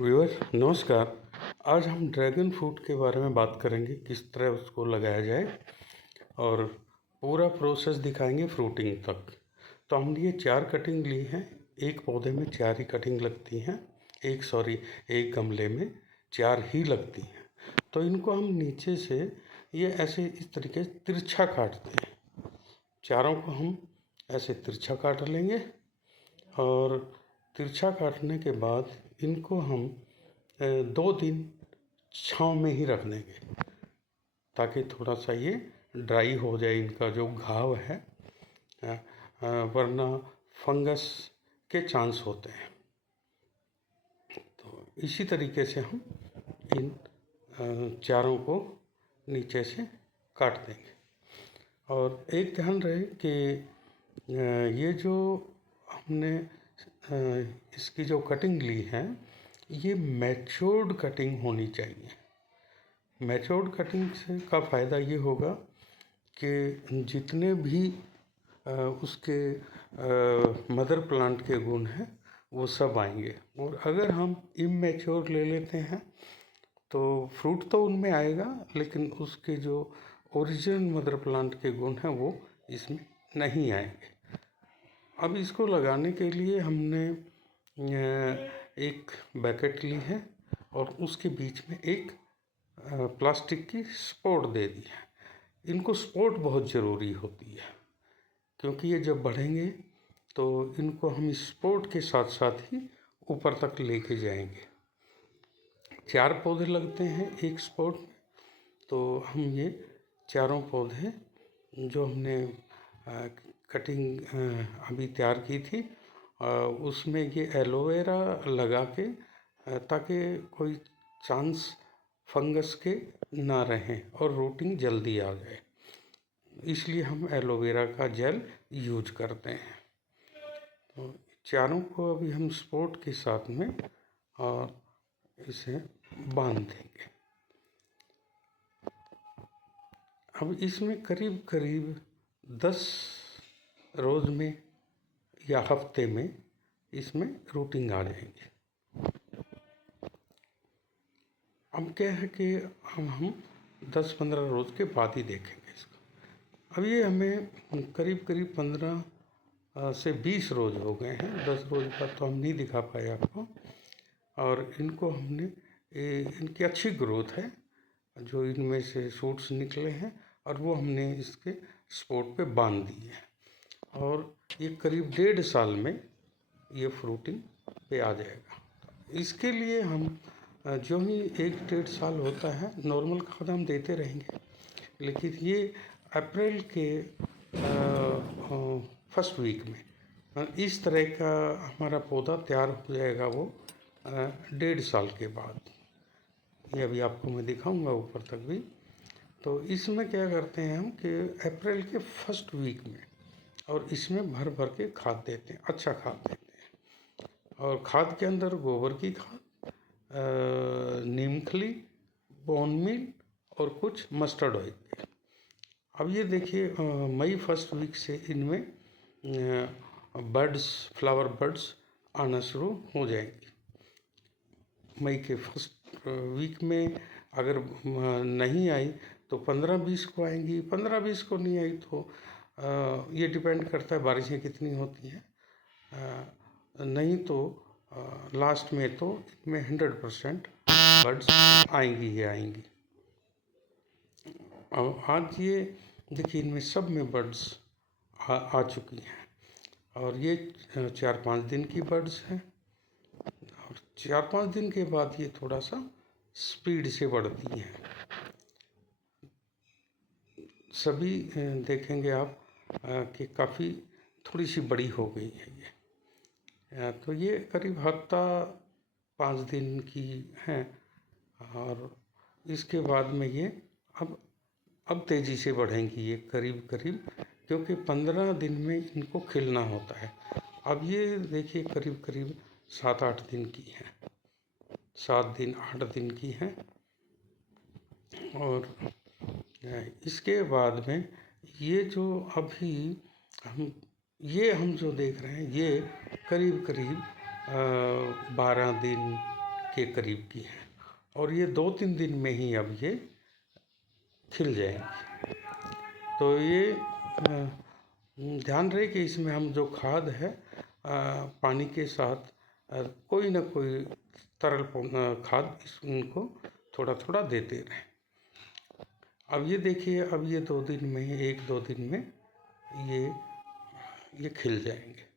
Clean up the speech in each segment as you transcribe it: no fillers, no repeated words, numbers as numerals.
Viewer नमस्कार। आज हम ड्रैगन फ्रूट के बारे में बात करेंगे, किस तरह उसको लगाया जाए और पूरा प्रोसेस दिखाएंगे फ्रूटिंग तक। तो हमने ये 4 कटिंग ली हैं। एक पौधे में 4 ही कटिंग लगती हैं। एक गमले में 4 ही लगती हैं। तो इनको हम नीचे से ये ऐसे इस तरीके से तिरछा काटते हैं। चारों को हम ऐसे तिरछा काट लेंगे और तिरछा काटने के बाद इनको हम 2 दिन छाँव में ही रख देंगे, ताकि थोड़ा सा ये ड्राई हो जाए, इनका जो घाव है। वरना फंगस के चांस होते हैं। तो इसी तरीके से हम इन चारों को नीचे से काट देंगे। और एक ध्यान रहे कि ये जो हमने इसकी जो कटिंग ली है, ये मैच्योर्ड कटिंग होनी चाहिए। मैच्योर्ड कटिंग से का फ़ायदा ये होगा कि जितने भी उसके मदर प्लांट के गुण हैं वो सब आएंगे। और अगर हम इमैच्योर ले लेते हैं तो फ्रूट तो उनमें आएगा, लेकिन उसके जो ओरिजिनल मदर प्लांट के गुण हैं वो इसमें नहीं आएंगे। अब इसको लगाने के लिए हमने एक बैकेट ली है और उसके बीच में एक प्लास्टिक की सपोर्ट दे दी है। इनको सपोर्ट बहुत ज़रूरी होती है, क्योंकि ये जब बढ़ेंगे तो इनको हम सपोर्ट के साथ साथ ही ऊपर तक लेके जाएंगे। 4 पौधे लगते हैं एक सपोर्ट में। तो हम ये चारों पौधे जो हमने कटिंग अभी तैयार की थी, उसमें ये एलोवेरा लगा के, ताकि कोई चांस फंगस के ना रहें और रूटिंग जल्दी आ जाए, इसलिए हम एलोवेरा का जेल यूज करते हैं। तो चारों को अभी हम सपोर्ट के साथ में और इसे बांध देंगे। अब इसमें करीब करीब 10 रोज में या हफ्ते में इसमें रूटिंग आ जाएंगी। अब क्या है कि हम 10-15 रोज के बाद ही देखेंगे इसको। अब ये हमें करीब करीब 15 से 20 रोज हो गए हैं। 10 रोज बाद तो हम नहीं दिखा पाए आपको। और इनको हमने इनकी अच्छी ग्रोथ है, जो इनमें से शूट्स निकले हैं, और वो हमने इसके सपोर्ट पे बांध दिए हैं। और ये करीब 1.5 साल में ये फ्रूटिंग पे आ जाएगा। इसके लिए हम जो ही 1-1.5 साल होता है, नॉर्मल खाद हम देते रहेंगे, लेकिन ये अप्रैल के फर्स्ट वीक में इस तरह का हमारा पौधा तैयार हो जाएगा। वो 1.5 साल के बाद, ये अभी आपको मैं दिखाऊंगा ऊपर तक भी। तो इसमें क्या करते हैं हम कि अप्रैल के फर्स्ट वीक में, और इसमें भर भर के खाद देते हैं, अच्छा खाद देते हैं। और खाद के अंदर गोबर की खाद, नीमखली, बोन मील और कुछ मस्टर्ड ऑयल। अब ये देखिए, मई फर्स्ट वीक से इनमें फ्लावर बर्ड्स आना शुरू हो जाएंगी। मई के फर्स्ट वीक में अगर नहीं आई तो 15-20 को आएंगी, 15-20 को नहीं आई तो ये डिपेंड करता है बारिशें कितनी होती हैं। नहीं तो लास्ट में तो इनमें 100% बर्ड्स आएंगी ही आएंगी। आज ये देखिए, इनमें सब में बर्ड्स आ चुकी हैं। और ये 4-5 दिन की बर्ड्स हैं। और 4-5 दिन के बाद ये थोड़ा सा स्पीड से बढ़ती हैं। सभी देखेंगे आप कि काफ़ी थोड़ी सी बड़ी हो गई है ये। तो ये करीब हफ्ता 5 दिन की हैं। और इसके बाद में ये अब तेज़ी से बढ़ेंगी ये करीब करीब, क्योंकि 15 दिन में इनको खिलना होता है। अब ये देखिए करीब करीब 7-8 दिन की हैं, 7 दिन 8 दिन की हैं। और इसके बाद में ये जो अभी हम जो देख रहे हैं, ये करीब करीब 12 दिन के करीब की हैं और ये 2-3 दिन में ही अब ये खिल जाएंगी। तो ये ध्यान रहे कि इसमें हम जो खाद है पानी के साथ कोई ना कोई तरल खाद इनको थोड़ा थोड़ा देते रहें। अब ये देखिए, अब ये 2 दिन में, 1-2 दिन में ये खिल जाएंगे।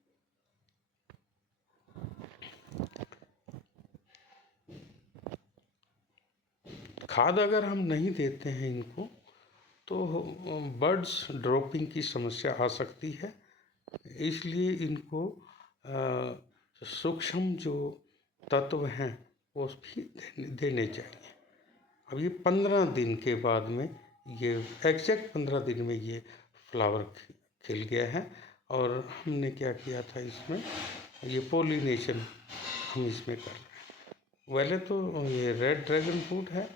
खाद अगर हम नहीं देते हैं इनको तो बर्ड्स ड्रॉपिंग की समस्या आ सकती है, इसलिए इनको सूक्ष्म जो तत्व हैं वो भी देने चाहिए। अब ये 15 दिन के बाद में, ये एग्जैक्ट 15 दिन में ये फ्लावर खिल गया है और हमने क्या किया था इसमें, ये पोलिनेशन हम इसमें कर रहे हैं। वैसे तो ये रेड ड्रैगन फ्रूट है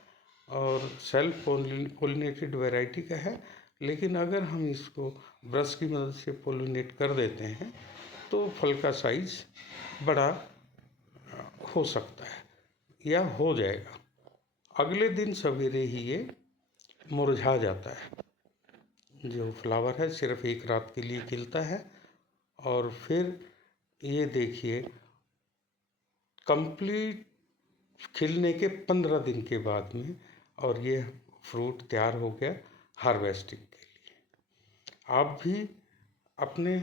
और सेल्फ पोलिनेटेड वैरायटी का है, लेकिन अगर हम इसको ब्रश की मदद से पोलिनेट कर देते हैं तो फल का साइज बड़ा हो सकता है या हो जाएगा। अगले दिन सवेरे ही ये मुरझा जाता है। जो फ्लावर है सिर्फ एक रात के लिए खिलता है और फिर ये देखिए कंप्लीट खिलने के 15 दिन के बाद में, और ये फ्रूट तैयार हो गया हार्वेस्टिंग के लिए। आप भी अपने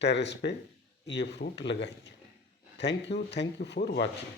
टेरेस पे ये फ्रूट लगाइए। Thank you for watching.